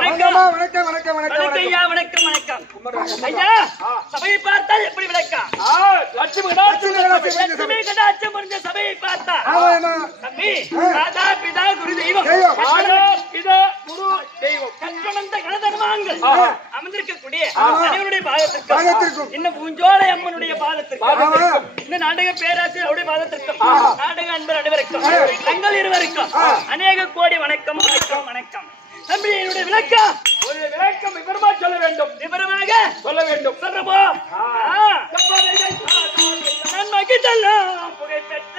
வணக்கம் வணக்கம் வணக்கம் வணக்கம் ஐயா வணக்கம் வணக்கம் ஐயா சபையை பார்த்தால் எப்படி விளக்கம் லட்சுமி கடாட்சம் முடிஞ்ச சபையை பார்த்தா தம்பி மாதா பிதா குரு தெய்வம் கற்றணந்த கணதர்மாங்கள் அமர்ந்திருக்கக்கூடிய அனைவருடைய பாதத்திற்கும் இன்னும் பூஞ்சோலை அம்மனுடைய பாதத்திற்கும் இந்த நாடக பேராசிரியர் அவருடைய பாதத்திற்கும் நாடக அன்பர் அனைவருக்கும் தங்கள் இருவருக்கும் அநேக கோடி வணக்கம் வணக்கம் வணக்கம் தம்பி என்னுடைய விளக்கம் ஒரு விளக்கம் விவரமா சொல்ல வேண்டும் விவரமாக சொல்ல வேண்டும் சொல்றப்போ நான் மகிழ்ந்தெல்லாம் புகை பெற்ற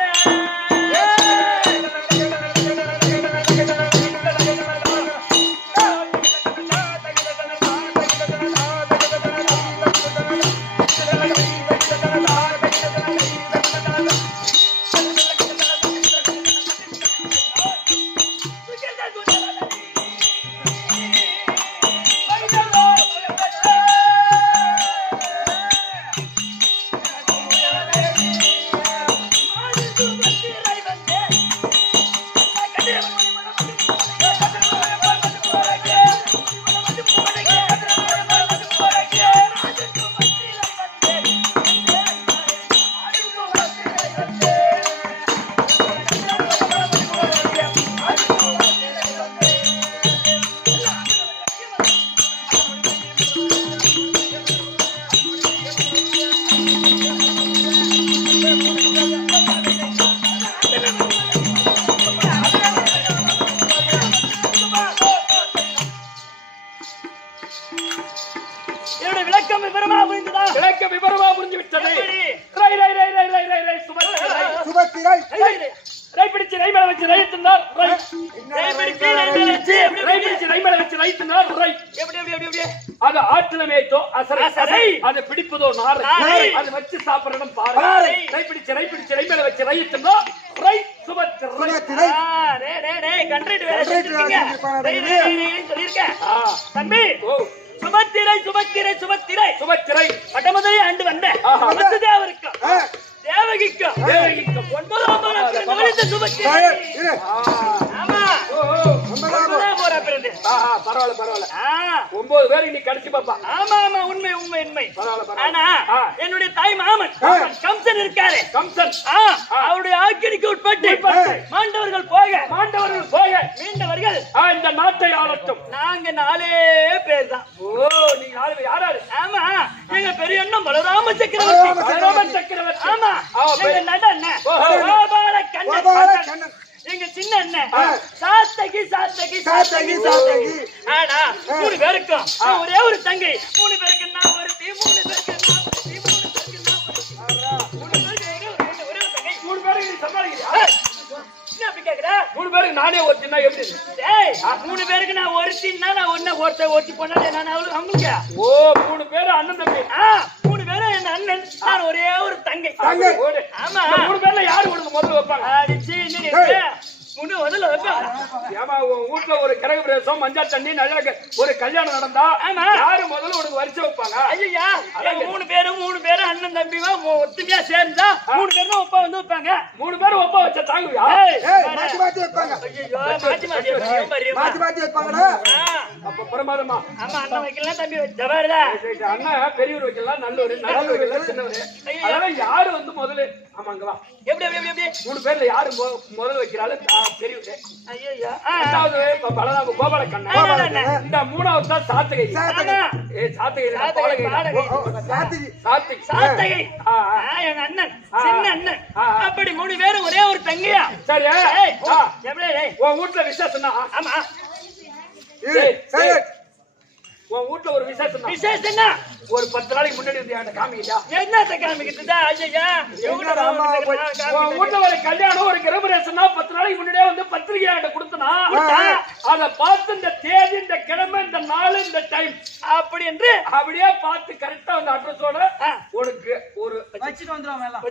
அதை பிடிப்பதோ நாரை அதை வச்சு சாப்பிடணும் பாரு பிடிச்சு மேல வச்சு ரைத்துனோ ரை சுபத்திரை தம்பி சுபத்திரை சுபத்திரை சுபத்திரை சுபத்திரை பட்டமதுரை ஆண்டு வந்த வசுதேவருக்கும் தேவகிக்கும் 9 சுபத்திரை பரவாயில்ல 9 பேர் இன்னைக்கு கடிச்சு பாப்பா ஆமா ஆமா உண்மை உண்மை உண்மை ஆனா என்னுடைய தாய் மாமன் கம்சன் இருக்காரு கம்சன் அவருடைய ஆக்கினிக்கு உட்பட்டு மாண்டவர்கள் போக மீண்டவர்கள் இந்த நாட்டை ஆளட்டும் நாங்க 4 பேர் தான் நீங்க 4 பேர் யாராரு ஆமா எங்க பெரிய அண்ணன் பலராம சக்கரவர்த்தி ஆமா எங்க நட அண்ணன் கோபால கண்ணன் எங்க சின்ன அண்ணன் சாத்தகி ஆனா 3 பேருக்கும் ஒரே ஒரு தங்கை 3 பேருக்கு நான் ஒருத்தி 3 பேருக்கு நான் ஒருத்தி 3 பேருக்கு ஒரே ஒரு தங்கை 3 பேருக்கு சமாளிக்கிறியா என்ன அப்படி கேக்குற 3 பேருக்கு நானே ஒருத்தினா எப்படி டேய் 3 பேருக்கு நான் ஒருத்தினா நான் ஒருத்தி போனா நான் அவங்களுக்கு 3 பேர் அண்ணன் தம்பி 3 பேரும் என் அண்ணன் நான் ஒரே ஒரு தங்கை ஆமா 3 பேர்ல யாரு உனக்கு முதல்ல வைப்பாங்க அடிச்சு முதல்ல வைப்பாங்க ஏமா உன் வீட்டுல ஒரு கிரக பிரவேசம் மஞ்சள் தண்ணி நல்லா ஒரு கல்யாணம் நடந்தா யாரு முதல்ல உனக்கு வரிசை வைப்பாங்க ஐயா 3 பேரும் அண்ணன் தம்பிமா ஒத்துமையா சேர்ந்தா 3 பேரும் ஒப்பா வந்து வைப்பாங்க 3 பேரும் ஒப்பா வச்சா தாங்குவியா மாத்தி வைப்பாங்க மாத்தி வைப்பாங்கடா அப்ப பிரமாதமா ஆமா அண்ணன் வைக்கலாம் தம்பி ஜபாரதா அண்ணன் பெரியவர் வைக்கலாம் நல்லவர் வைக்கலாம் சின்னவர் அதனால யாரு வந்து முதல்ல ஆமாங்க வா எப்படி 3 பேர்ல யாரு முதல்ல வைக்கிறாள் பெரியவர் ஐயா பலராம கோபால கண்ணன் இந்த 3வது தான் சாத்தகை சாத்தகை எங்க அண்ணன் சின்ன அண்ணன் அப்படி 3 பேரும் ஒரே ஒரு தங்கையா சரி எப்படி உன் வீட்டுல விசேஷம்னா ஆமா உன் வீட்டுல ஒரு விசேஷம்னா ஒரு 10 நாளைக்கு முன்னாடி வந்து காமிக்கிட்டா என்னத்த காமிக்கிட்டுதா ஐயா உன் வீட்டுல ஒரு கல்யாணம் ஒரு கிரகபிரவேசம்னா 10 நாளைக்கு முன்னாடியே வந்து பத்திரிகை கொடுத்தனா அதை பார்த்து இந்த தேதி இந்த கிழமை இந்த நாள் இந்த டைம் அப்படி என்று அப்படியே பார்த்து கரெக்டா அந்த அட்ரஸோட உனக்கு ஒரு வச்சுட்டு வந்துருவோம்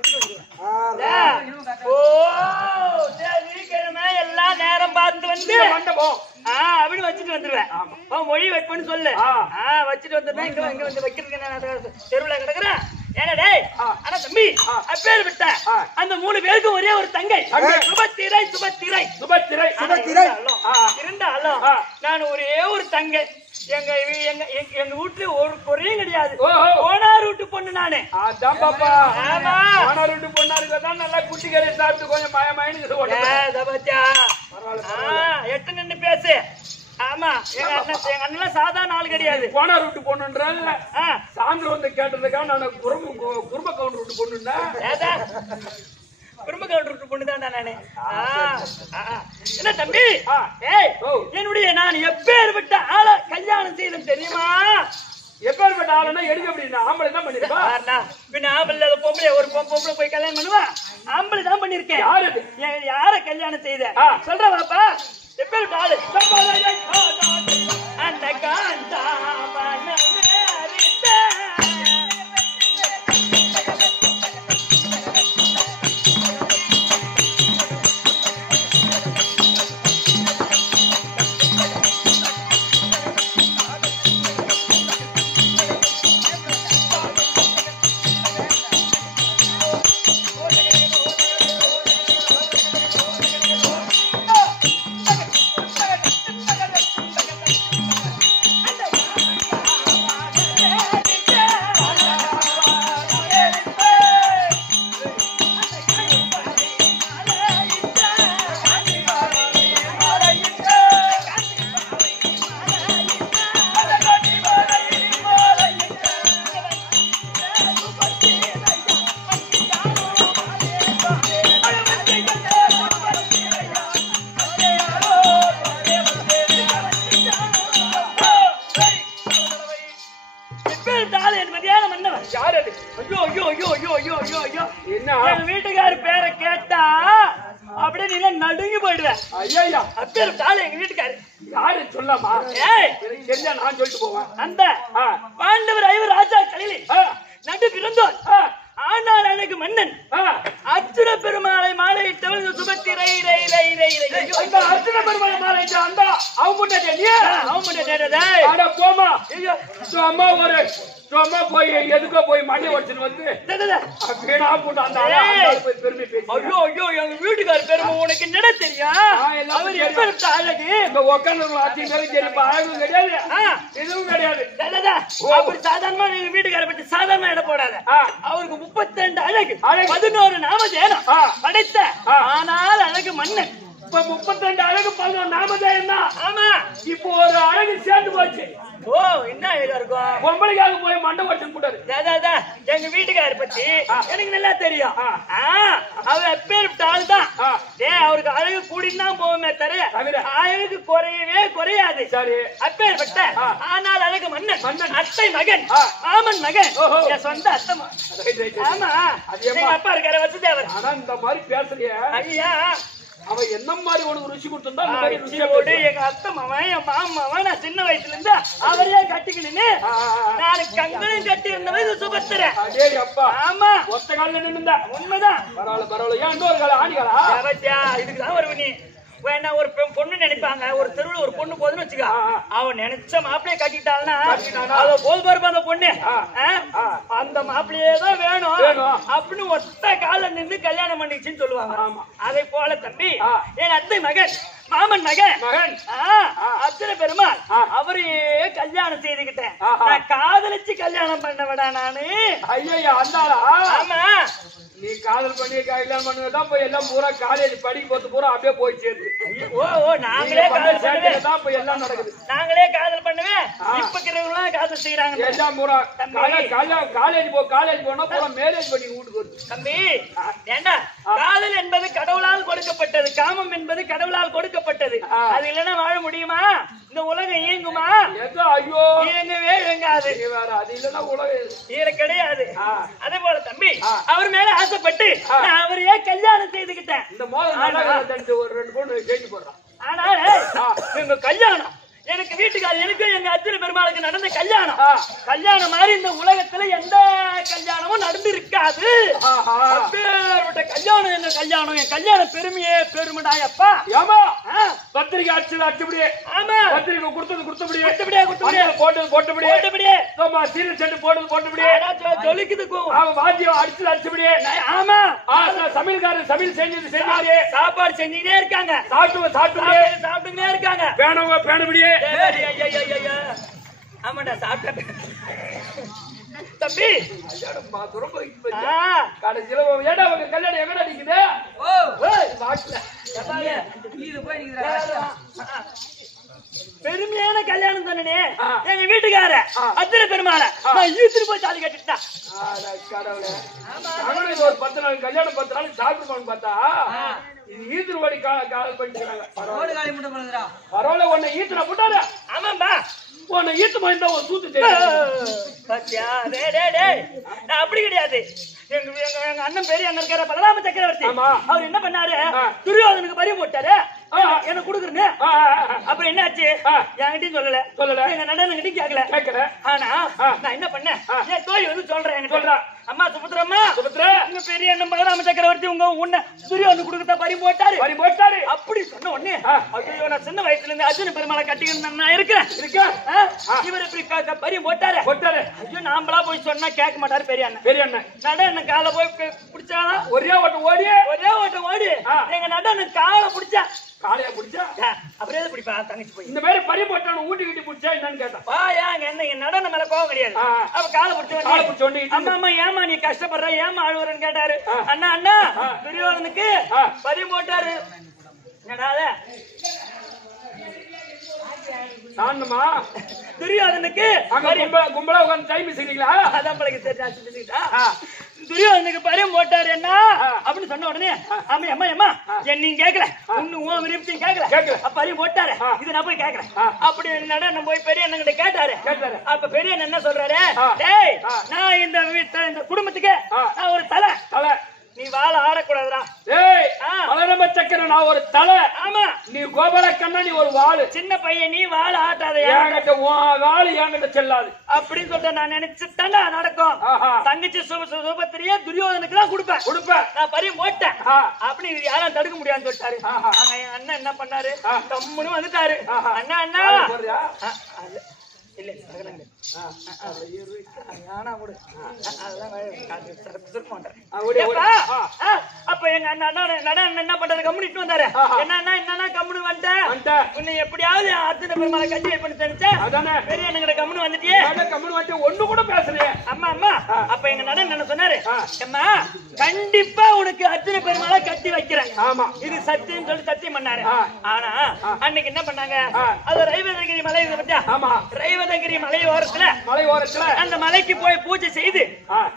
கிழமை எல்லாம் நேரம் பார்த்து வந்து மண்டபம் அப்படி வச்சுட்டு வந்துருவேன் மொழி வைப்பேன்னு சொல்லு வச்சுட்டு வந்துருந்தேன் இங்க வந்து வைக்கிறதுக்கு தெருவில் கிடக்குறேன் ஏன்னா டேய் ஆனா தம்பி அப்பேர் விட்ட அந்த 3 பேருக்கு ஒரே ஒரு தங்கை சுபத்திரை சுபத்திரை சுபத்திரை சுபத்திரை இருந்தாலும் நான் ஒரே ஒரு தங்கை எங்க எங்க எங்க வீட்டுல ஒரு குறையும் கிடையாது ஓனார் வீட்டு பொண்ணு நானு அதான் பாப்பா ஓனார் வீட்டு பொண்ணா இருக்கதான் நல்லா குட்டி கறி சாப்பிட்டு கொஞ்சம் மயமாயின்னு எட்டு நின்னு பேசு ஆமா எங்க அண்ணன் சாதாரண ஆள் கிடையாது ஓனார் வீட்டு பொண்ணுன்றால சாயந்தரம் வந்து கேட்டதுக்காக நான் குடும்ப கவுண்டர் வீட்டு பொண்ணுன்னா குடும்ப கவுண்டர் பொண்ணுதான் நானு என்ன தம்பி ஏய் என்னுடைய நான் எப்பேற்பட்ட ஆளை கல்யாணம் செய்தேன் தெரியுமா எப்பேற்பட்ட ஆளுன்னா எடுக்க அப்படின்னா ஆம்பளை தான் பண்ணிருப்பா பின்ன ஆம்பளை பொம்பளை ஒரு பொம்பளை போய் கல்யாணம் பண்ணுவா ஆம்பளை தான் பண்ணிருக்கேன் யார கல்யாணம் செய்த சொல்ற பாப்பா எப்பேற்பட்ட ஆளு அந்த காந்தா வீட்டுக்காரு பேரை கேட்டா அப்படியே நீங்க நடுங்கி போயிடுவேன் ஐயா அப்பேர் எங்க வீட்டுக்காரு யாரு சொல்லாமா தெரிஞ்சா நான் சொல்லிட்டு போவேன் அந்த பாண்டவர் 5 ராஜா களிலே நடு பிறந்தோர் ஆனால் எனக்கு மன்னன் அர்ஜுன பெருமாளை மாலையிட்டவள் சுபத்திரை ரை ரை ரை ரை அந்த அர்ஜுன பெருமாளை மாலையிட்ட அந்த அவன் முன்னே அட போமா சும்மா ஒரு சும்மா போய் எதுக்கோ போய் மண்ணை உடைச்சுட்டு வந்து வீணா போட்டு அந்த போய் பெருமை பேசி ஐயோ ஐயோ எங்க வீட்டுக்கார பெருமை உனக்கு என்ன தெரியும் அவர் எப்ப அழகு இந்த உட்காந்து ஆட்சியும் சரி அழகும் கிடையாது இதுவும் கிடையாது அப்படி சாதாரணமா எங்க வீட்டுக்கார பத்தி சாதாரணமா இட போடாத அவருக்கு 32 அழகு 11 நாமதேயம் படைத்த ஆனால் அழகு மன்னன் இப்ப 32 அழகு 11 நாமதேயம் தான் ஆமா இப்போ ஒரு அழகு சேர்ந்து போச்சு ஓ என்ன இருக்கும் பொம்பளைக்காக போய் மண்டை வச்சு போட்டாரு எங்க வீட்டுக்கார பத்தி எனக்கு நல்லா தெரியும் அவர் எப்பேற்பட்ட ஆள் தான் அவருக்கு அழகு கூடினா போவோமே தவிர அழகு குறையவே குறையாது அப்பேற்பட்ட ஆனால் அழகு மன்னன் அத்தை மகன் ஆமன் மகன் என் சொந்த அத்தமா ஆமா எங்க அப்பா இருக்காரு வசுதேவர் ஆனா இந்த மாதிரி பேசுறிய ஐயா அவன் என்ன மாதிரி உனக்கு ருசி கொடுத்திருந்தா எங்க அத்தை மவன் என் மாமன் நான் சின்ன வயசுல இருந்து அவரையே கட்டிக்கணுன்னு நான் கங்கணம் கட்டி இருந்தவன் சுபத்திர அப்பா ஆமா ஒத்த காலில் நின்றுந்தா உண்மைதான் பரவாயில்ல ஏன் இன்னொரு கால ஆணிகளா இதுக்குதான் வருவ நீ வேணா ஒரு பொண்ணு நினைப்பாங்க ஒரு தெருவில் ஒரு பொண்ணு போதுன்னு வச்சுக்க அவன் நினைச்ச மாப்பிளைய கட்டிட்டாள்னா அவ போது பாருப்ப அந்த பொண்ணு அந்த மாப்பிள்ளையே தான் வேணும் அப்படின்னு ஒத்த கால நின்று கல்யாணம் பண்ணிச்சுன்னு சொல்லுவாங்க அதை போல தம்பி என் அத்தை மகன் மாமன் மகன் அர்ஜுன பெருமாள் அவரையே கல்யாணம் செய்துக்கிட்டேன் நான் காதலிச்சு கல்யாணம் பண்ணவடா நானு ஐயா அந்தாளா ஆமா நீ காதல் பண்ணி கல்யாணம் பண்ணுவதான் போய் எல்லாம் பூரா காலேஜ் படிக்க போறது பூரா அப்படியே போய் சேருது நாங்களே காதல் தான் போய் எல்லாம் நடக்குது நாங்களே காதல் பண்ணுவேன் இப்ப இருக்கிறவங்க காதல் செய்யறாங்க எல்லாம் பூரா காலேஜ் போனா பூரா மேரேஜ் பண்ணி வீட்டுக்கு வருது தம்பி ஏண்டா காதல் என்பது கடவுளால் கொடுக்கப்பட்டது காமம் என்பது கடவுளால் கொடுக்கப்பட்டது அது இல்லைன்னா வாழ முடியுமா இந்த உலகம் இயங்குமா ஐயோ இயங்கவே இயங்காது அது இல்லைன்னா உலகம் கிடையாது அதே போல தம்பி அவர் மேல ஆசைப்பட்டு நான் அவரையே கல்யாணம் செய்துக்கிட்டேன் இந்த மோதல் ஒரு 2 பொண்ணு கேட்டு போடுறான் ஆனா எங்க கல்யாணம் எனக்கு வீட்டுக்காரர் எனக்கு எங்க அர்ஜுன பெருமாளுக்கு நடந்த கல்யாணம் மாதிரி இந்த உலகத்துல எந்த கல்யாணமும் நடந்து இருக்காது அப்பேற்பட்ட கல்யாணம் என்ன கல்யாணம் என் கல்யாணம் பெருமையே பெருமைடாயப்பா ஏமா பத்திரிக்கை அடிச்சபடியே ஆமா பத்திரிக்கை கொடுத்தபடியே குடுத்தபடியே போட்டபடியே சீரியல் செட்டு போட்டபடியே ஜொலிக்குது அவன் வாத்தியம் அடிச்சபடியே ஆமா சமையல்காரன் சமையல் செஞ்சாரு சாப்பாடு செஞ்சுக்கிட்டே இருக்காங்க சாப்பிட்டுக்கிட்டே இருக்காங்க பேணபடியே ஆமாண்டா சாப்பிட்ட தம்பி கடைசியில ஏடா உங்க கல்யாணம் எங்கடா நிக்குது பெருமையான கல்யாணம் தானே எங்க வீட்டுக்கார அத்தனை பெருமாள நான் ஈத்துட்டு போய் தாலி கட்டிட்டேன் ஒரு 10 நாள் கல்யாணம் 10 நாள் சாப்பிட்டு பார்த்தா இது ஈத்துருவாடி காலம் பண்ணிக்கிறாங்க பரவாயில்ல உன்னை ஈத்துனா போட்டாரு ஆமாம்பா உன்னை ஈத்து மாதிரி ஒரு சூத்து பாத்தியா நான் அப்படி கிடையாது எங்க அண்ணன் பெரிய அண்ணன் இருக்கார பலராம சக்கரவர்த்தி அவர் என்ன பண்ணாரு துரியோதனுக்கு பறி போட்டாரு என்ன குடுக்குறேன்னு அப்புறம் என்ன ஆச்சு என்கிட்டயும் சொல்லல எங்க நடன கேட்கல ஆனா நான் என்ன பண்ணேன் என் தோழி வந்து சொல்றேன் சொல்றேன் அம்மா சுபத்ரம்மா உங்க பெரிய அண்ணன் பலராம சக்கரவர்த்தி உன்ன துரியோதனு குடுக்கத்த பறி போட்டாரு அப்படி சொன்ன உடனே ஐயோ நான் சின்ன வயசுல இருந்து அர்ஜுன பெருமாளை கட்டிக்கணும் நான் இருக்கேன் இவர் இப்படி பறி போட்டாரு ஐயோ நாமளா போய் சொன்னா கேட்க மாட்டாரு பெரிய அண்ணன் நடன காலை போய் பிடிச்சானா ஒரே ஓட்டம் ஓடி எங்க நடன காலை பிடிச்சா காலையா பிடிச்சா அப்படியே பிடிப்பா தங்கச்சி போய் இந்த மாதிரி பறி போட்டானு ஊட்டி கிட்டி பிடிச்சா என்னன்னு கேட்டான் என்ன என் நடன மேல கோவம் கிடையாது அப்ப காலை பிடிச்ச அம்மா ஏமா நீ கஷ்டப்படுற ஏமா அழுவுறன்னு கேட்டாரு அண்ணா துரியோதனுக்கு பறி போட்டாரு சாணுமா துரியோதனுக்கு கும்பலா உட்காந்து டைம் செய்றீங்களா அதான் பழகு தெரிஞ்சுட்டா துரியோதனுக்கு பரியம் போட்டாரு என்ன அப்படின்னு சொன்ன உடனே அம்மா நீங்க கேட்கல உன் விருப்பத்தையும் கேட்கல அப்ப பரியம் போட்டாரு இது நான் போய் கேட்கறேன் அப்படி நடனம் போய் பெரிய அண்ணன் கேட்டாரு அப்ப பெரிய அண்ணன் என்ன சொல்றாரு டேய் நான் இந்த குடும்பத்துக்கு நான் ஒரு தலை நீ வாழ ஆடக்கூடாதுடா ஏய் பலராம சக்கர நான் ஒரு தலை ஆமா நீ கோபால கண்ணா நீ ஒரு வாளு சின்ன பையன் நீ வாழ ஆட்டாத என்கிட்ட வாளு என்கிட்ட செல்லாது அப்படின்னு சொல்லிட்டு நான் நினைச்சுட்டாண்டா நடக்கும் தங்கச்சி சுபத்திரியே துரியோதனுக்கு தான் கொடுப்பேன் நான் பரியம் போட்டேன் அப்படி யாரும் தடுக்க முடியாதுன்னு சொல்லிட்டாரு என் அண்ணன் என்ன பண்ணாரு கம்முன்னு வந்துட்டாரு அண்ணா இல்ல அப்ப எங்க அண்ணன் என்ன பண்றது கம்முனிட்டு வந்தாரு என்னன்னா கம்முனு வந்துட்டேன் உன்னை எப்படியாவது அர்ஜுன பெருமாளை கட்சி பண்ணி தெரிஞ்சேன் பெரிய அண்ணன் கம்முனு வந்துட்டியே கம்முனு வந்து ஒண்ணு கூட பேசுறேன் அம்மா அப்ப எங்க நடன என்ன சொன்னாரு அம்மா கண்டிப்பா உனக்கு அர்ஜுன பெருமாளை கட்டி வைக்கிறேன் ஆமா இது சத்தியம் சொல்லி சத்தியம் பண்ணாரு ஆனா அன்னைக்கு என்ன பண்ணாங்க அது ரைவதகிரி மலை பத்தியா ரைவதகிரி மலை ஓரத்துல அந்த மலைக்கு போய் பூஜை செய்து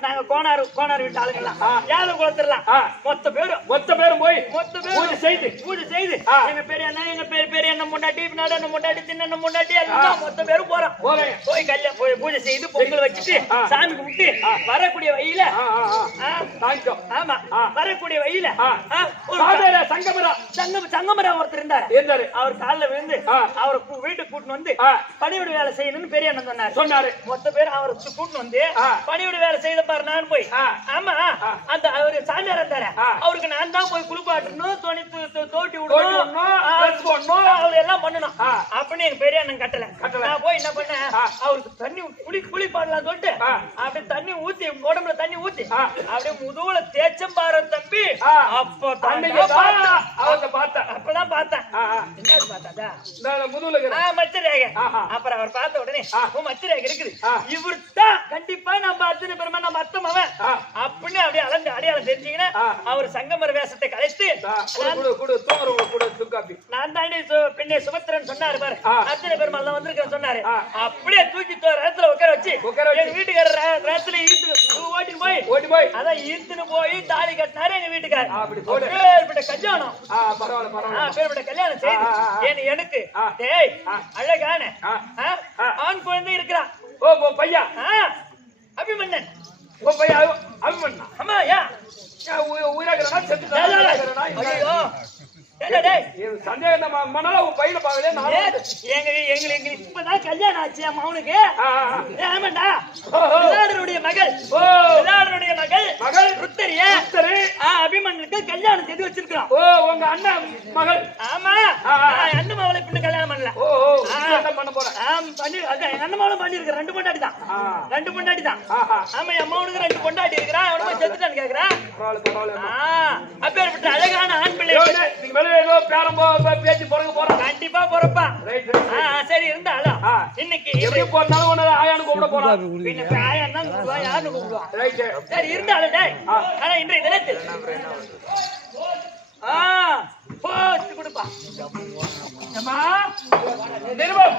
நாங்க கோனார் வீட்டு ஆளுங்கெல்லாம் யாதவ குலத்திரலாம் மொத்த பேரும் போய் பூஜை செய்து எங்க பெரிய அண்ணன் முன்னாடி நடன முன்னாடி சின்ன முன்னாடி எல்லாம் மொத்த பேரும் போறோம் போய் கல்யாணம் போய் பூஜை செய்து பொங்கல் வச்சுட்டு சாமி கும்பிட்டு வரக்கூடிய வழியில ஆமா வரக்கூடிய வழியில சங்கமரா ஒருத்தர் இருந்தாரு அவர் காலில் விழுந்து அவரை வீட்டுக்கு கூட்டின்னு வந்து பணிவிட வேலை செய்யணும்னு பெரிய அண்ணன் சொன்னாரு மொத்த பேர் அவரை கூட்டின்னு வந்து பணிவிட வேலை செய்த பாரு நான் போய் ஆமா அந்த அவரு சாமியார் இருந்தாரு அவருக்கு நான் தான் போய் குளிப்பாட்டணும் தோட்டி விடணும் அவர் எல்லாம் பண்ணணும் அப்படின்னு எங்க பெரிய அண்ணன் கட்டல நான் போய் என்ன பண்ணேன் அவருக்கு தண்ணி குளிப்பாடலாம் சொல்லிட்டு அப்படியே தண்ணி ஊத்தி உடம்புல தண்ணி ஊத்தி அப்படியே முதுகுல தேச்சம் பாரு தம்பி அப்ப அப்பதான் பார்த்தேன் என்ன பார்த்தா மச்சரேக அப்புறம் அவர் பார்த்த உடனே மச்சரேக இருக்குது இவர்தான் கண்டிப்பா நம்ம அர்ஜுன பெருமா நம்ம அத்தமவன் அப்படின்னு அப்படியே அடையாளம் தெரிஞ்சீங்கன்னா அவர் சங்கமர வேஷத்தை கலைத்து நான் தாண்டி பின்னே சுபத்திரன் சொன்னாரு பாரு அர்ஜுன பெருமாள் தான் வந்திருக்கேன் சொன்னாரு அப்படியே தூக்கி ரதத்துல உட்கார வச்சு எங்க வீட்டுக்காரர் ரதத்துல ஓட்டி போய் அதான் ஈர்த்துன்னு போய் தாலி கட்டினாரு எங்க வீட்டுக்காரர் கல்யாணம் கல்யாணம் செய்து எனக்கு அழகான ஆண் குழந்தை இருக்கிறான் பையா அபிமன்னன் அபிமன்னா ஆமா யா உயிராகிறனா செத்து சந்தேகம் மணல உன் பையனை பாக்கல எங்களுக்கு இப்பதான் கல்யாணம் ஆச்சு அவனுக்கு. ஆமாண்டா, விராடனுடைய மகள் ருத்தரிய அபிமன்யுக்கு கல்யாணம் செய்து வச்சிருக்கோம். ஓ, உங்க அண்ணன் மகள்? ஆமா, அண்ணன் மகளை பின்ன கல்யாணம் பண்ணல. பண்ண போறேன். எங்க அண்ணன் மகளும் பண்ணிருக்க. 2 பொண்டாட்டி தான். ஆமா, என் அம்மாவுக்கு 2 பொண்டாட்டி இருக்கிறான். அவனுக்கு செத்துட்டான்னு கேக்குறான். அப்பேற்பட்ட அழகான ஆண் பிள்ளை ஏதோ பேச்சு பிறகு போறான். கண்டிப்பா போறப்பா. சரி, இருந்தாலும் இன்னைக்கு எப்படி போறனாலும் ஒண்ணு ஆயானு கூப்பிட போறான். பின்ன ஆயான் தான் கூப்பிடுவா, யாருன்னு கூப்பிடுவான். சரி, இருந்தாலும் ஆனா இன்றைய தினத்தில் போஸ்ட் கொடுப்பா. நிருபம்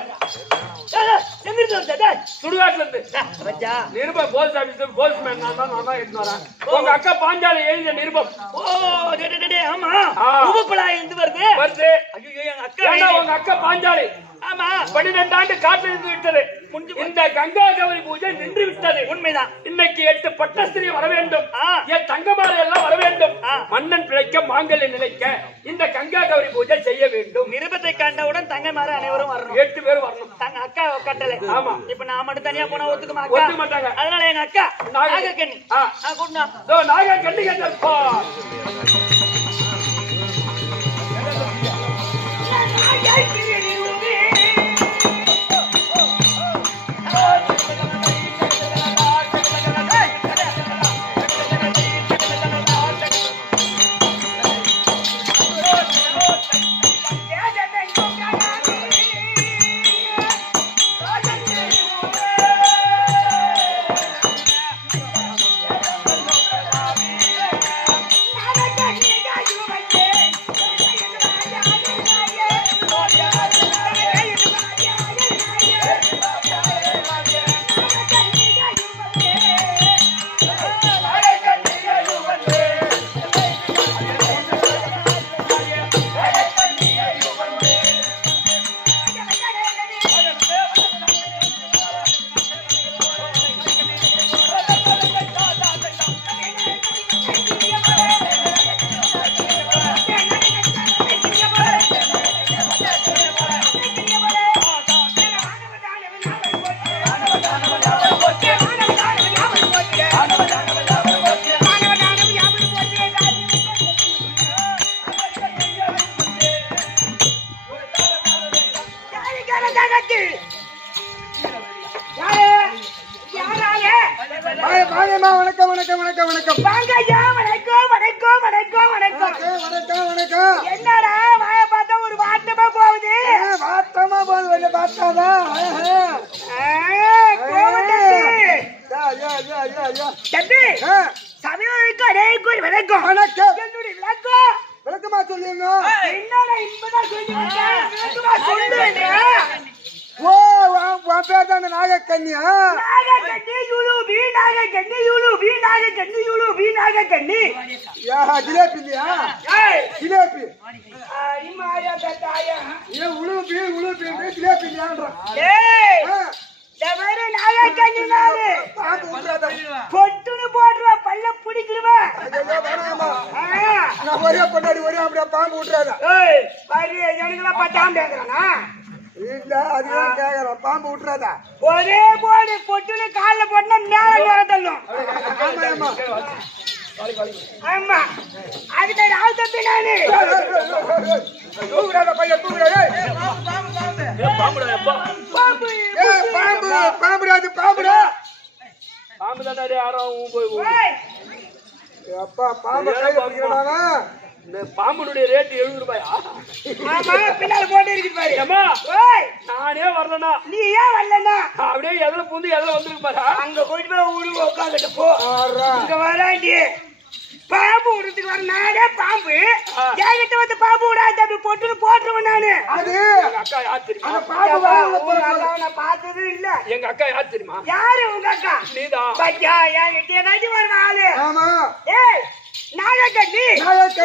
சுடுகாட்டுல இருந்து நிருபம் போஸ்ட் ஆபீஸ் போஸ்ட்மேன் நான் தான் எடுத்து வரேன். உங்க அக்கா பாஞ்சாலி எழுதிய நிருபம். ஆமா, உபப்பலா இருந்து வருது. ஐயோ, எங்க அக்கா, உங்க அக்கா பாஞ்சாலி 12 ஆண்டு காட்டில் இருந்து விட்டது. இந்த கங்கா கௌரி பூஜை நின்று விட்டது. உண்மைதான். இன்னைக்கு 8 பட்டஸ்திரி வர வேண்டும். என் தங்கமாலை எல்லாம் வர வேண்டும். மன்னன் பிழைக்க மாங்கல்ய நிலைக்க இந்த கங்கா கௌரி பூஜை செய்ய வேண்டும். நிருபத்தை கண்டவுடன் தங்கமாறு அனைவரும் வரணும். 8 பேர் வரணும். தங்க அக்கா கட்டளை. ஆமா, இப்ப நான் மட்டும் தனியா போனா ஒத்துக்க மாட்டாங்க. அதனால எங்க அக்கா நாகக்கண்ணி நாகக்கண்ணி கேட்டப்பா வணக்கம் வணக்கம் வணக்கம் வணக்கம். வாங்கய்யா. வணக்கம் வணக்கம் வணக்கம் வணக்கம் வணக்கம் வணக்கம். என்னடா வாய பார்த்தா ஒரு வாட்டமா போகுது. வாட்டமா போகுது. பார்த்தாதான் சமயம் அடையக்கூட வணக்கம். வணக்கம். என்னுடைய விளக்கம் விளக்கமா சொல்லுங்க. என்னடா இப்பதான் சொல்லுங்க. ஓ, உன் பேர் தான் நாகக்கன்னியா? நாகக்கண்ணி யுலுபி, நாகக்கண்ணி யுலுபி, நாகக்கண்ணி யுலுபி, நாகக்கண்ணி. ஜிலேபி இல்லையா? ஜிலேபி. உளுபி உளுபி ஜிலேபி இல்லையான்றான். பொட்டுன்னு போட்டுருவா, பல்ல பிடிக்கிடுவேன். ஒரே பொண்டாடி ஒரே அப்படியே பாம்பு விட்டுறாத. எனக்குலாம் பட்டாம் பேசுறானா? இல்ல, அதுதான் கேக்குறேன். பாம்பு விட்டுறாதா? ஒரே போடு பொட்டுன்னு காலில் போட்டுனா மேல வர தள்ளும். ஆமா, அதுக்கு ஆள் தப்பி நானு. தூக்குறாத பையன், தூக்குறாத. பாம்பு பாம்புடாது, பாம்புடா. பாம்பு தானே யாரும் போய் அப்பா பாம்பு கையில பிடிக்கிறாங்க. இந்த பாம்புடைய ரேட் 70 ரூபாயா? ஆமா, பின்னால போட்டு இருக்குது பாரு. அம்மா, நானே வரலனா நீ ஏன் வரலனா? அப்படியே எதுல புந்து எதுல வந்திருக்கு பாரு. அங்க போயிட்டு போய் உள்ள உட்காந்துட்டு போ. இங்க வராண்டி பாம்பு விடுறதுக்கு வர நானே பாம்பு. என்கிட்ட வந்து பாம்பு விடாது அப்படி போட்டு போட்டுருவேன் நானு. அது அக்கா யார் தெரியுமா? நான் பார்த்தது இல்ல. எங்க அக்கா யார் தெரியுமா? யாரு உங்க அக்கா? நீதான். பச்சா என்கிட்ட ஏதாச்சும் வருவா ஆளு. ஆமா. ஏய், நாகக்கண்ணி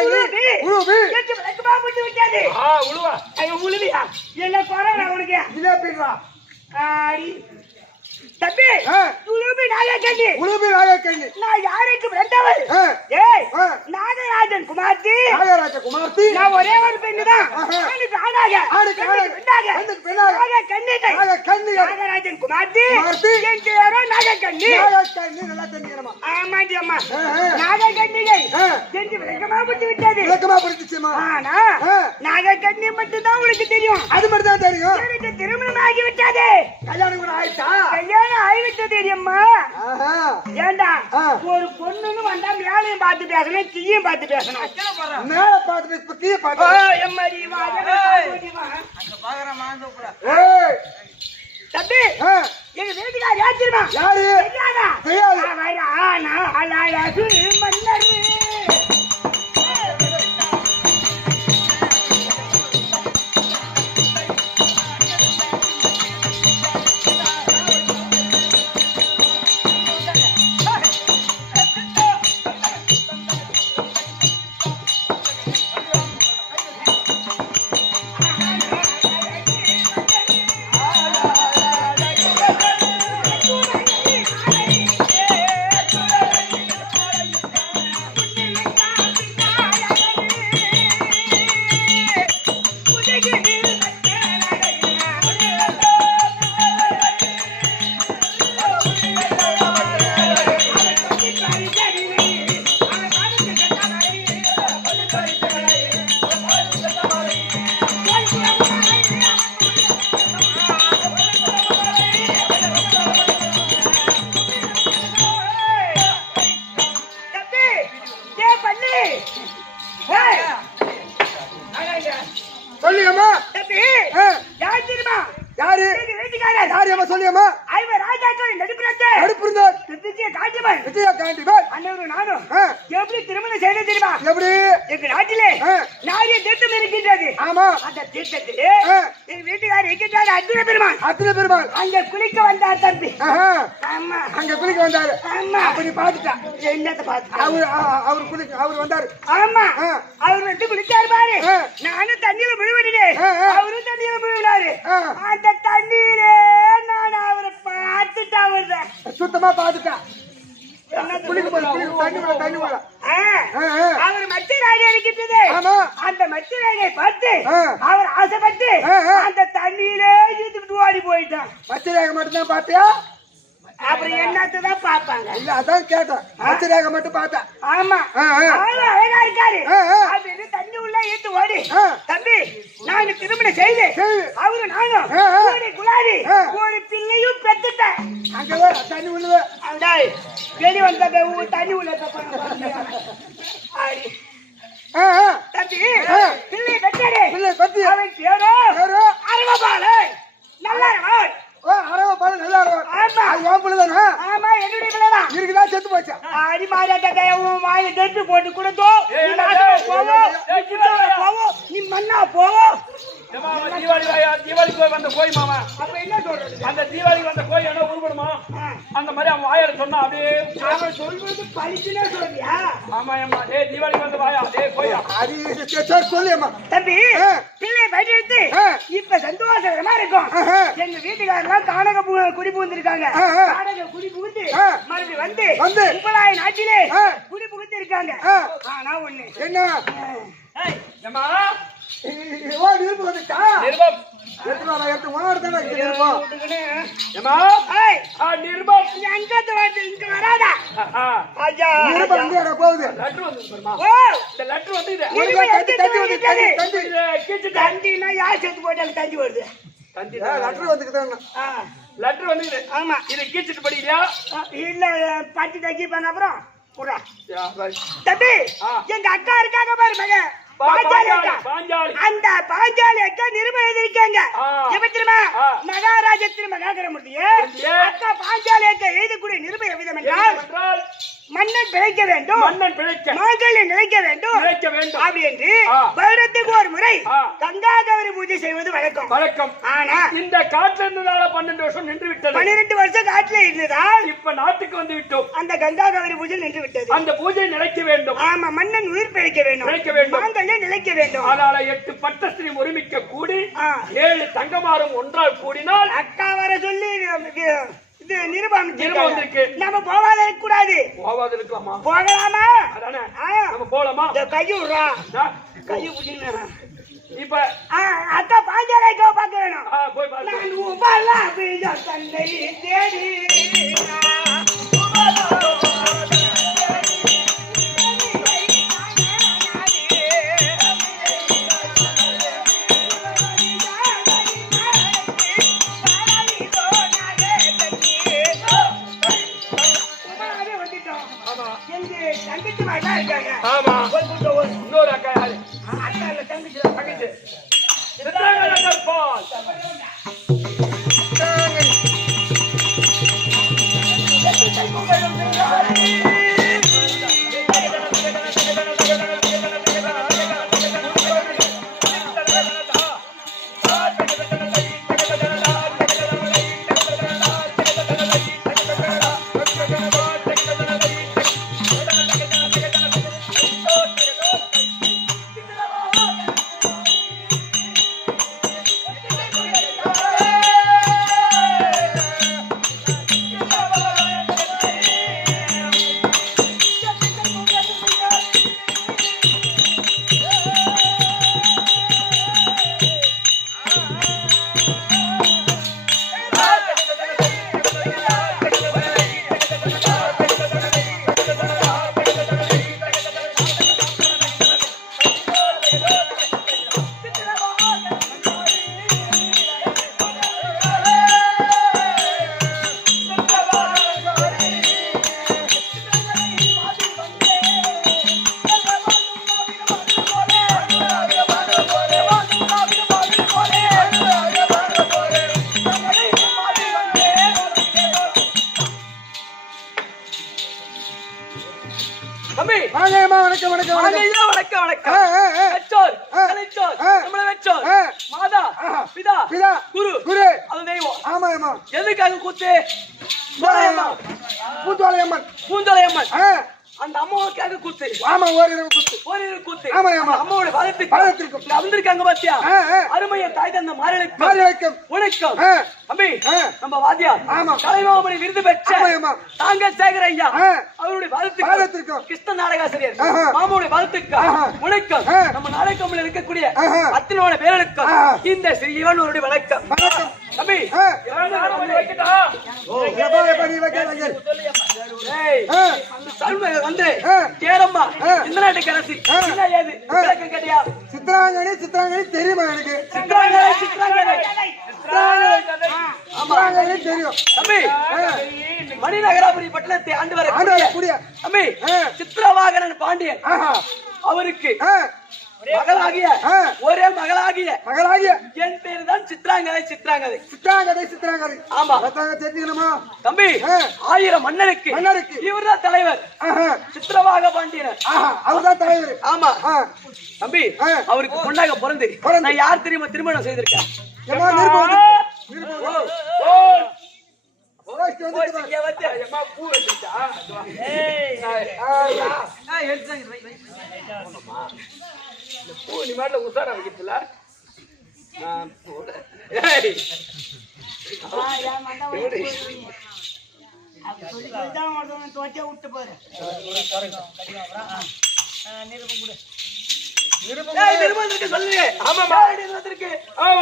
உளுபி உளுபி எட்டு விளக்கு பாம்பு விட்டு விட்டாது. உழுவா. ஐயோ, உழுவியா? என்ன குறவா உனக்கு? ஜிலேபிடா. தம்பி, உழுவி நாகக்கண்ணி உடுப்பி நாகக்கண்ணி நான் யாருக்கு ரெண்டவள் ஏய் நாகராஜன் குமார்த்தி நாகராஜ குமார்த்தி நான் ஒரே ஒரு பெண்ணு தான் ஆணுக்கு ஆணாக ஆணுக்கு பெண்ணாக நாகக்கண்ணி நாகக்கண்ணி நாகராஜன் குமார்த்தி குமார்த்தி என் பேரோ நாகக்கண்ணி நாகக்கண்ணி நல்லா தெரிஞ்சுக்கணுமா ஆமாண்டி அம்மா நாகக்கண்ணிகள் என்று விளக்கமா புட்டு விட்டது விளக்கமா புரிஞ்சுச்சுமா ஆனா நாகக்கண்ணி மட்டும் தான் உனக்கு தெரியும் அது மட்டும் தான் தெரியும் எனக்கு திருமணம் ஆகிவிட்டது கல்யாணம் கூட ஆயிடுச்சா கல்யாணம் ஆகிவிட்டது அம்மா ஆஹா ஏண்டா ஒரு பொண்ணுன்னு வந்தா மேலையும் பார்த்து பேசணும் கீழையும் பார்த்து பேசணும் மேல பார்த்துட்டு இப்ப கீழே பார்த்து எம்மாடி ஏய் தம்பி எங்க வீட்டுக்கார் யார் தெரியுமா யாரு தெரியாதா தெரியாது ஆனா அழகு மன்னர் சொல்லியம்மா யார் தெரியுமா யாரு வீட்டுக்காரர் யாரு அம்மா சொல்லியம்மா ஐவர் ராஜாக்கள் நடுப்புறத்தை நடுப்புறந்தார் காஞ்சிமன் விஜயா காண்டிபன் அண்ணவரும் நானும் எப்படி திருமணம் செய்ய தெரியுமா எப்படி எங்க நாட்டிலே நாரிய தீர்த்தம் இருக்கின்றது ஆமா அந்த தீர்த்தத்திலே எங்க வீட்டுக்காரர் இருக்கின்றார் அர்ஜுன பெருமாள் அத்தனை பெருமாள் அங்க குளிக்க வந்தார் தம்பி ஆமா அங்க குளிக்க வந்தாரு ஆமா அப்ப நீ பாத்துட்டா என்னத்த பார்த்து அவர் குளிக்க அவர் வந்தாரு ஆமா அவர் வந்து குளிச்சாரு பாரு நானும் தண்ணியில விழுவிட்டேன் அவரும் தண்ணியில விழுவினாரு அந்த தண்ணீரே நான் அவரை பார்த்துட்டா வருதேன் சுத்தமா பாத்துட்டா குளிக்க போல தண்ணி போல அவர் மச்சராக இருக்கின்றது அந்த மச்சராக பார்த்து அவர் ஆசைப்பட்டு அந்த தண்ணியிலே இழுத்துட்டு ஓடி போயிட்டான் மச்சரேகை மட்டும் தான் பாத்தியா அப்புறம் என்னத்தான் பாப்பாங்க இல்ல அதான் கேட்டேன் மச்சரேகை மட்டும் பார்த்தா ஆமா அழகா இருக்காரு அப்படின்னு தண்ணி உள்ள ஏத்து ஓடி தம்பி நான் திருமணம் செய்து அவரு நானும் குலாரி ஒரு பிள்ளையும் பெத்துட்டேன் அங்க தண்ணி உள்ளது வெளி வந்த தண்ணி உள்ள தம்பி பிள்ளை பெற்றாரு பிள்ளை பத்தி அவன் பேரோ அரவபாலை நல்லா அரவ பால நல்லா ஆமா என் பிள்ளைதானே ஆமா என்னுடைய பிள்ளைதான் இருக்குதா செத்து போச்சா அடி மாறாட்ட வாயில கெட்டு போட்டு கொடுத்தோம் போவோம் நீ மண்ணா போவோம் தீபாவளி போய் வந்த கோய் மாமா அப்ப என்ன சொல்றது அந்த தீபாவளி வந்த கோய் என்ன உருவணுமா அந்த மாதிரி அவன் வாயால சொன்னா அப்படியே அவன் சொல்றது பழிச்சுனே சொல்றியா ஆமா அம்மா தீபாவளிக்கு வந்த வாயா கோயா அது சொல்லியம்மா தம்பி பிள்ளை பயிட்டு எடுத்து இப்ப சந்தோஷமா இருக்கும் எங்க வீட்டுக்காரெல்லாம் காணக குடி புகுந்திருக்காங்க காணக குடி புகுந்து மறுபடியும் வந்து 30,000 நாட்டிலே குடி புகுந்து இருக்காங்க ஆனா ஒண்ணு என்ன ஏம்மா நிருபம் வந்துட்டா நிருபம் எடுத்து உணர்த்தானே நிருபம் ஏம்மா நிருபம் அங்கத்து வந்து இங்க வராதா ஐயா நிருபம் இங்க போகுது லெட்டர் வந்து பெருமா இந்த லெட்டர் வந்து இது தண்டினா யார் செத்து போட்டாலும் தண்டி வருது தந்தி லெட்டர் வந்துக்குதான் லெட்டர் வந்து ஆமா இது கீச்சிட்டு படிக்கலையா இல்ல பட்டி தக்கி பண்ண அப்புறம் புறா தம்பி எங்க அக்கா இருக்காங்க பாரு மகன் அந்த பாஞ்சாலி அக்கா நிருபம் எழுதிருக்காங்க எப்படி தெரியுமா மகாராஜத்தின் மகாகரமுடிய அக்கா பாஞ்சாலி அக்கா எழுதக்கூடிய நிருபம் எவ்விதம் என்றால் மன்னன் பிழைக்க வேண்டும் மாங்கல்யம் நிலைக்க வேண்டும் அப்படி என்று வருடத்துக்கு ஒரு முறை கங்காகவரி பூஜை செய்வது வழக்கம் ஆனா இந்த காட்டுல இருந்ததால 12 வருஷம் நின்று விட்டது 12 வருஷம் காட்டுல இருந்ததால் இப்ப நாட்டுக்கு வந்து விட்டோம் அந்த கங்காகவரி பூஜை நின்று விட்டது அந்த பூஜை நிலைக்க வேண்டும் ஆமா மன்னன் உயிர் பிழைக்க வேண்டும் மாங்கல்யம் நிலைக்க வேண்டும் அதனால 8 பட்டஸ்திரி ஒருமிக்க கூடி 7 தங்கமாரும் ஒன்றால் கூடினால் அக்கா வர சொல்லி நிருபம் நிருபம் வந்திருக்கு. நம்ம போகாத இருக்க கூடாது. போகாது இருக்கலாமா? போகலாமா? அதானே ஆ. நம்ம போலாமா? இந்த கையை விடுறா. ஆ? கையை பிடிச்சின்னு. இப்ப அத்தா பாஞ்சாலை பார்க்க வேணும். போய் பாரு. நான் உபலா பிஜ தன்னை தேடி தங்கச்சி மாதிரி இருக்காங்க. ஆமா இன்னொரு அக்கா யாரு? அக்கா இல்ல தங்கச்சி. தங்கச்சி சித்ராங்கன் பால். தம்பி வாங்கம்மா. வணக்கம் வணக்கம் வணக்கம். வணக்கம் வணக்கம். வெச்சோர் கலைச்சோர் நம்மள வெச்சோர் மாதா பிதா பிதா குரு குரு. அது தெய்வம். ஆமாம்மா. எதுக்காக கூத்து? பூந்தோலையம்மன். பூந்தோலையம்மன் அந்த அம்மாவுக்காக கூத்து. ஆமா ஓரிரவு குத்து. ஓரிரு கூத்து. ஆமா ஆமா. அம்மாவோட பாதத்திற்கு பாதத்திற்கு வந்திருக்காங்க பாத்தியா? அருமைய தாய் தந்த மாரலுக்கு மாரலுக்கும் உனக்கும் தம்பி நம்ம வாத்தியா ஆமா கலைமாமணி விருது பெற்ற ஆமா தாங்க சேகர் ஐயா அவருடைய பாதத்திற்கு கிருஷ்ண நாடகாசிரியர் மாமாவுடைய பாதத்திற்கு உனக்கும் நம்ம நாடகம்ல இருக்கக்கூடிய அத்தனோட பேரலுக்கும் இந்த ஸ்ரீ இவனுடைய வணக்கம். வணக்கம் தம்பி வைக்கட்டா? ஓ எபாய் படி வைக்க ஏய் அந்த சல்ம வந்து கேரம்மா இந்த நாட்டுக்கு அரசி என்ன ஏது விளக்கம் கேட்டியா? சித்ராங்கனி சித்ராங்கனி தெரியுமா எனக்கு? சித்ராங்கனை சித்ராங்கனி தெரியும் தம்பி. மணிநகராபுரி பட்டணத்தை ஆண்டு வர கூடிய தம்பி சித்திரவாகனன் பாண்டியன் அவருக்கு மகளாகிய ஒரே மகளாகிய என் பேரு தான் சித்ராங்கதை. சித்ராங்கதை ஆமா தெரிஞ்சுக்கணுமா தம்பி? 1000 மன்னருக்கு இவர்தான் தலைவர். சித்திரவாக பாண்டியன் அவர்தான் தலைவர். ஆமா தம்பி. அவருக்கு பொண்ணாக பிறந்து நான் யார் தெரியுமா திருமணம் செய்திருக்கேன்? நீ மாட்டல உசாரா வைக்கல.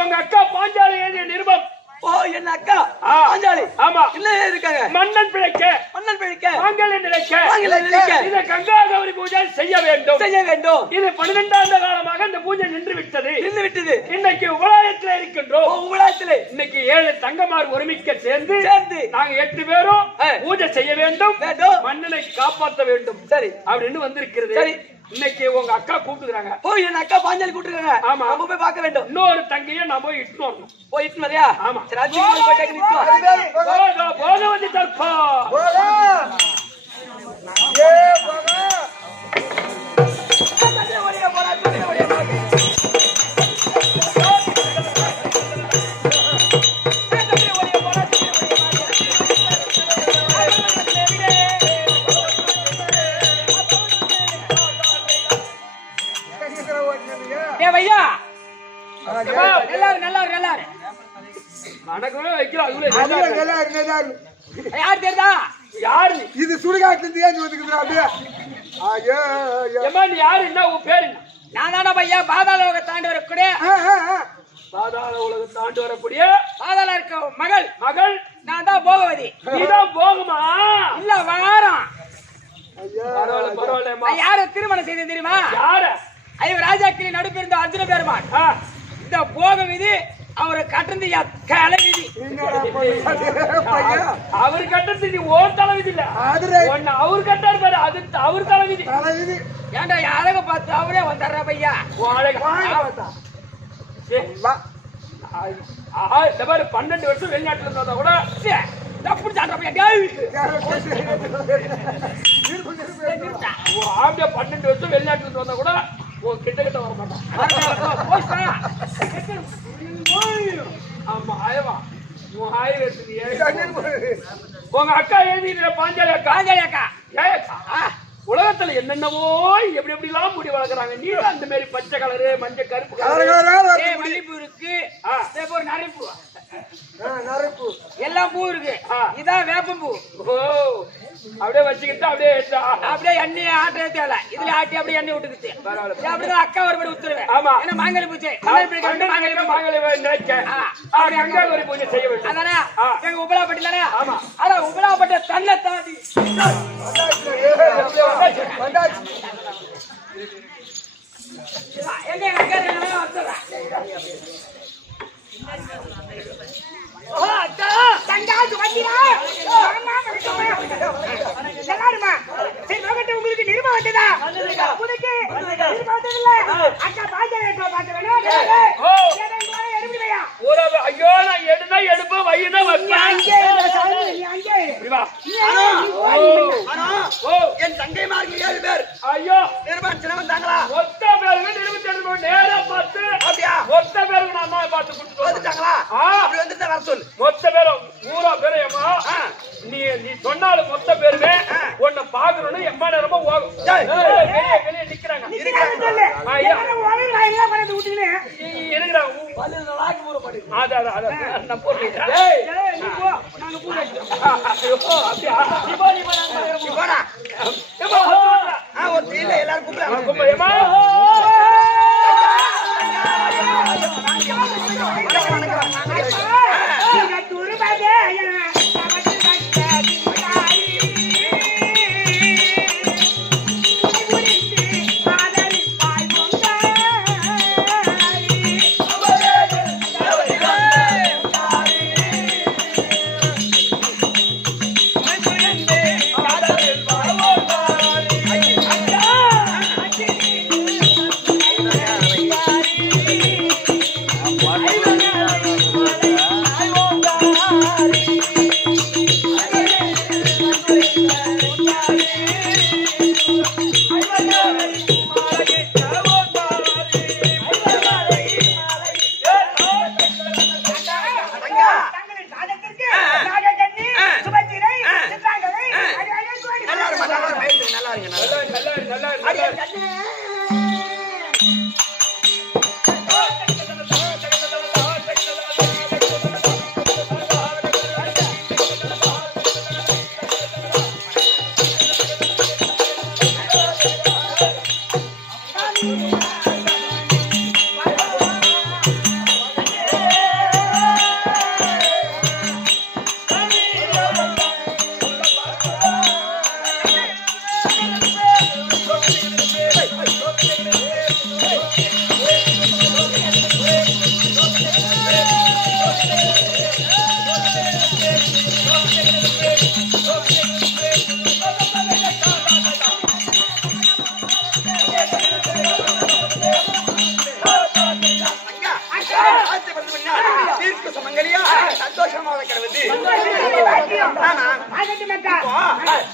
உங்க அக்கா பாஞ்சாலி எழுதிய நிருபம். ஓ என்ன அக்கா பாஞ்சாலி? ஆமா இல்ல இருக்காங்க. மன்னன் பிழைக்க மாங்கல்யம் நிலைக்க இதை கங்கா கௌரி பூஜை செய்ய வேண்டும். இது 12 ஆண்டு காலமாக இந்த பூஜை நின்று விட்டது. இன்னைக்கு உபலாயத்தில் இருக்கின்றோம். உபலாயத்தில் இன்னைக்கு 7 தங்கமார் ஒருமிக்க சேர்ந்து நாங்க 8 பேரும் பூஜை செய்ய வேண்டும். மன்னனை காப்பாற்ற வேண்டும். சரி அப்படின்னு வந்திருக்கிறது. சரி இன்னைக்கு உங்க அக்கா கூப்பிட்டுறாங்க. போய் என் அக்கா பாஞ்சாலி கூப்பிட்டுருக்காங்க. ஆமா நம்ம போய் பார்க்க வேண்டும். இன்னொரு தங்கையை நான் போய் இட்டு வரணும். போய் இட்டு வரையா? ஆமா சரி ராஜ்குமார் போய் டேக் நிக்கு. போக வந்து தர்ப்பா ஏ போக ஓடியா போடா ஓடியா போடா. எல்லாரும் நல்லா இருக்கு. யார் தெரியுதா? யாரு நீ? இது சுடுகாட்டுல இருந்து ஏஞ்சி வந்துக்குதுடா அப்படியே. ஐயோ ஐயோ. ஏம்மா நீ யாரு? என்ன உன் பேரு என்ன? நான் தானே பையா பாதாள உலக தாண்டி வரக்கூடிய பாதாள உலகம் தாண்டி வரக்கூடிய பாதாள இருக்க மகள் மகள். நான் தான் போகவதி. நீதான் போகுமா? இல்ல வாரம். பரவாயில்ல பரவாயில்லம்மா. நான் யார திருமணம் செய்தேன் தெரியுமா? யார? ஐயோ ராஜாக்களின் நடுப்பிருந்த அர்ஜுன பெருமான். இந்த போக விதி அவரை கட்டந்து கலை விதி. அவரு கட்டது நீ ஓர் தலைவிதி இல்ல. ஒன்னு அவரு கட்டாரு பாரு, அது அவரு தலைவிதி. ஏன்டா அழக பார்த்து அவரே வந்தாரா பையா? இந்த மாதிரி 12 வருஷம் வெளிநாட்டுல இருந்தா கூட தப்பு சாண்டா பையா. 12 வருஷம் வெளிநாட்டுல இருந்து வந்தா கூட கிட்ட கிட்ட வர மாட்டான். ஆமா ஆயவா உன் ஆய் உங்க அக்கா எழுதிட்டு பாஞ்சாலி அக்கா. பாஞ்சாலி அக்கா உலகத்துல என்னென்னவோ எப்படி எப்படி எல்லாம் முடி வளர்க்குறாங்க. நீ அந்த மாதிரி பச்சை கலரு மஞ்சள் கருப்பு மல்லிப்பூ இருக்கு, நரைப்பூ நரைப்பூ எல்லாம் பூ இருக்கு. இதான் வேப்பம்பூ. ஓ அப்படியே வச்சுக்கிட்டு அப்படியே அப்படியே எண்ணெய் ஆட்ட தேவை. இதுல ஆட்டி அப்படியே எண்ணெய் விட்டுக்கிட்டு அப்படிதான் அக்கா ஒருபடி ஊத்துருவேன். ஆமா ஏன்னா மாங்கலி பூச்சை அங்க ஒரு பூஜை செய்ய வேண்டும். அதானே எங்க உபலாப்பட்டி தானே? ஆமா. அதான் உபலாப்பட்ட தன்னை தாண்டி எங்க அக்கா தங்காச்சு வண்டியா உங்களுக்கு நிருபம் வந்ததா? உனக்கு நிருபம் வந்ததில்ல. அக்கா பாஜக பார்த்து வேணும். ஐயோ நான் எடுனா எடுப்பேன் வையினா வைப்பேன். என் தங்கைமார்கள் 7 பேர் ஐயோ நிர்வாணம் வந்தாங்களா? மொத்த பேருக்கு நிரூபிச்சு நேரா பார்த்து அப்படியா மொத்த பேருக்கு நான் தான் பார்த்து கொடுத்து வந்துட்டாங்களா? அப்படி வந்துட்டு வர சொல்லு. மொத்த பேரும் ஊரா பேரையம்மா நீ நீ சொன்னாலும் மொத்த பேருமே உன்னை பாக்கணும்னு எம்மா நேரமா வெளியே நிக்கிறாங்க. எல்லாரும் கூப்பிடுறாங்க.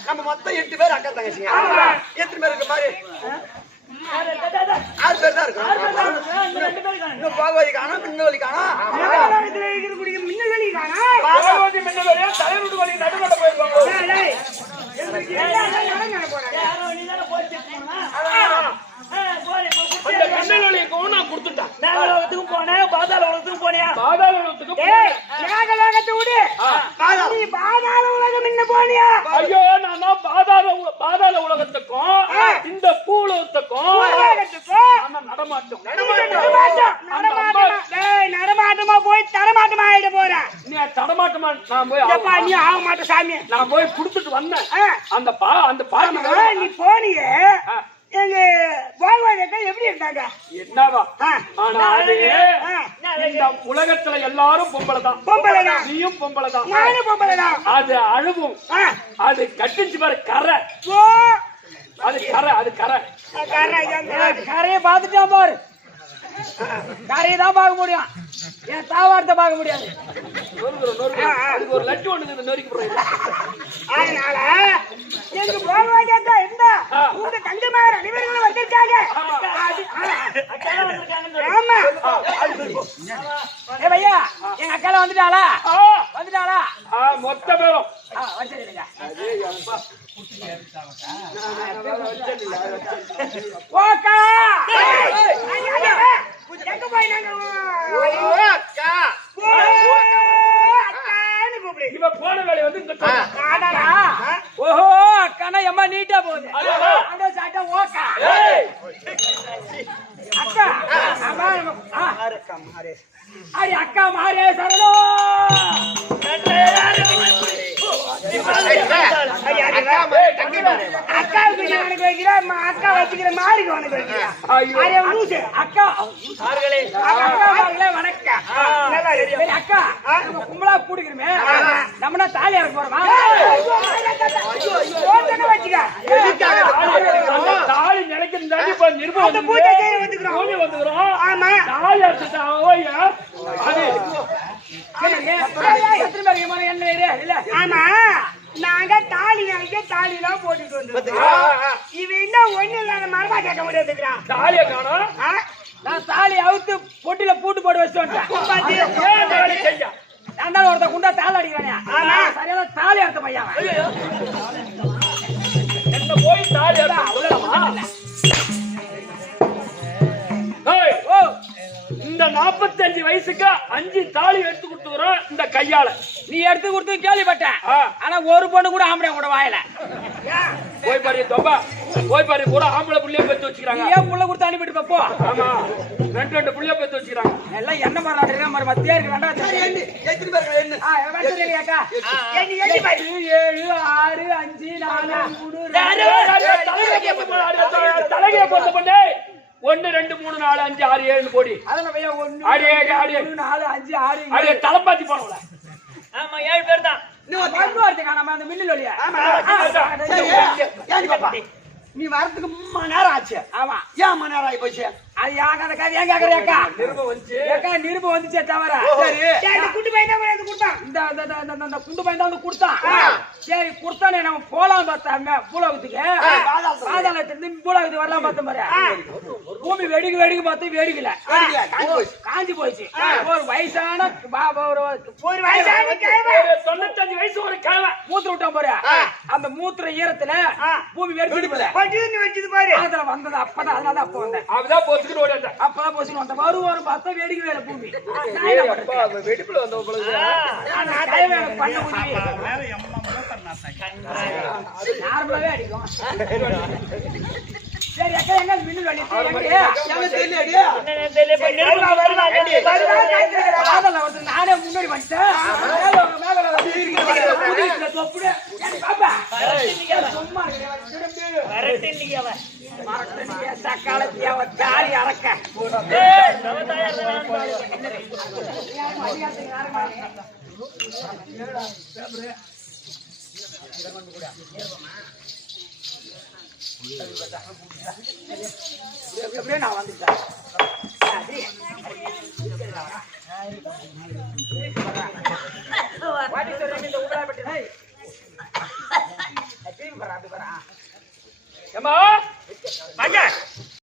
நம்ம மொத்தம் 8 பேர் அக்கா தங்கச்சிங்க. எத்தனை பேர் இருக்க மாதிரி? 6 பேர் தான் இருக்கோம். இன்னும் பாகவதி காணோம், மின்னவலி காணோம். பாகவதி மின்னவலியா தலைவருடைய வழி நடுக்கட்ட போயிருவாங்க. அந்த மின்னவலிக்கு நான் கொடுத்துட்டேன். மேலோகத்துக்கும் போனேன், பாதாள உலகத்துக்கும் போனேன். பாதாள உலகத்துக்கு ஏகலோகத்தை விடு. பாதாள உலக போனியா? ஐயோ நான் தான் பாதாள உலகத்துக்கும் இந்த பூலகத்துக்கும் நடமாட்டம் நடமாட்டமா போய் தடமாட்டமா ஆயிட போற. நீ தடமாட்டமா நான் போய் நீ ஆக மாட்ட சாமி. நான் போய் குடுத்துட்டு வந்தேன். அந்த பாட்டு நீ போனியே எங்க வாழ்வாங்க எப்படி இருந்தாங்க? என்னவா? ஆனா இந்த உலகத்துல எல்லாரும் பொம்பளைதான். பொம்பளைதான். நீயும் பொம்பளைதான். நானும் பொம்பளைதான். அது அழுவும். அது கட்டிச்சு பாரு கரை. அது கரை. அது கரை. கரையை பார்த்துட்டான் பாரு. கரையை தான் பார்க்க முடியும், என் தாவாரத்தை பார்க்க முடியாது. அதுக்கு ஒரு லட்டு ஒண்ணு நொறுக்கி போடுறேன். அதனால எங்க வாழ்வாங்க இருந்தா உங்க தங்கமார் அனைவர்களும் வந்திருக்காங்க. ஆமா ஏ பையா, எங்க அக்கால வந்துட்டாளா? வந்துட்டாளா? மொத்த பேரும் வச்சிருக்கீங்க. ஓக்கா எங்க போய் நாங்க இவ போன வேலை வந்து ஓஹோ அக்கானா எம்மா நீட்டா போகுது. அந்த சாட்டா ஓக்கா அக்கா அடி அக்கா மாரே சரணோ. அக்காவுக்கு எனக்கு வைக்கிறா, அக்கா வச்சுக்கிற மாதிரி உனக்கு வைக்கிறா. அக்கா வணக்கம். அக்கா கும்பலா கூடுகிறமே, நம்மனா தாலி இறக்க போறோமா? தாலி நினைக்கிறதாண்டி இப்ப நிர்பந்தம் வந்துக்கிறோம். ஆமா தாலி அடிச்சுட்டா ஆமா நாங்க தாலி நினைக்க தாலி எல்லாம் போட்டுட்டு வந்துருக்கோம். இவன் இன்னும் ஒண்ணு இல்லாத மரமா கேட்க முடியாதுக்கிறான். தாலிய காணோம். நான் தாலி அவுத்து பொட்டில பூட்டு போட்டு வச்சுட்டு வந்துட்டேன். நான் ஒருத்த குண்டா தாலி அடிக்கிறானே, சரியான தாலி அறுத்த பையன். என்ன போய் தாலி இந்த 45 வயசுக்கு 5 தாலி எடுத்து கொடுத்துக்கிறோம் இந்த கையால. நீ எடுத்து கொடுத்து கேள்விப்பட்டேன், ஆனா ஒரு பொண்ணு கூட ஆம்பளை கூட வாயில. போய் பாரு தொம்பா, போய் பாரு கூட ஆம்பளை புள்ளைய பெத்து வச்சுக்கிறாங்க. ஏன் புள்ள கொடுத்து அனுப்பிட்டு போ. ஆமா 2 புள்ளைய பெத்து வச்சுக்கிறாங்க. எல்லாம் என்ன மாதிரி நாட்டுக்கு மாதிரி மத்தியா இருக்கு. 7 6 5 4 3 தலைகைய போட்ட பொண்ணு 1 2 3 4 5 6 7 போடி. அதெல்லாம் பையா 1 ஆடி 4 5 6 அடே தலப்பாத்தி போறவள. ஆமா 7 பேர் தான். நீ வந்து வரதுக்கு நம்ம அந்த மில்லில் வழியா. நீ வரதுக்கு மணி நேரம் ஆச்சு. ஆமா ஏன் மணி நேரம் ஆகி போச்சு? அது யாங்க கதை ஏன் கேக்குறியா அக்கா? நிருபம் வந்துச்சு. அக்கா நிருபம் வந்துச்சே தவிர சரி குட்டி பையன் தான் வந்து கொடுத்தான். இந்த குண்டு பையன் தான் வந்து கொடுத்தான். சரி கொடுத்தானே நம்ம போலாம் பார்த்தா பூலகத்துக்கு. பாதாளத்துல பூலகத்துக்கு வரலாம் பார்த்தோம் பாரு. பூமி வெடிக்கு பார்த்து வெடிக்கல, காஞ்சி போயிடுச்சு. ஒரு வயசான ஒரு வயசான கிழமை 95 வயசு ஒரு கிழமை மூத்திர விட்டான் பாரு. அந்த மூத்திர ஈரத்துல பூமி வெடிச்சு பட்டின்னு வச்சது பாரு. அதுல வந்தது அப்பதான். அதனால அப்ப வந்தேன். அவதான் போத்துக்கிட்டு ஓடிட்ட. அப்பதான் போச்சு வந்த வரும் பார்த்தா வெடிக்க வேலை பூமி. வெடிப்புல வந்த உங்களுக்கு பண்ண நார்மலாவே அடிக்கும். சரி அக்கா எங்க மின்னல் வண்டி நானே முன்னாடி வந்துட்டேன். சக்காலத்திய தாலி அறக்க எப்படியே நான் வந்துட்டேன். ஏமா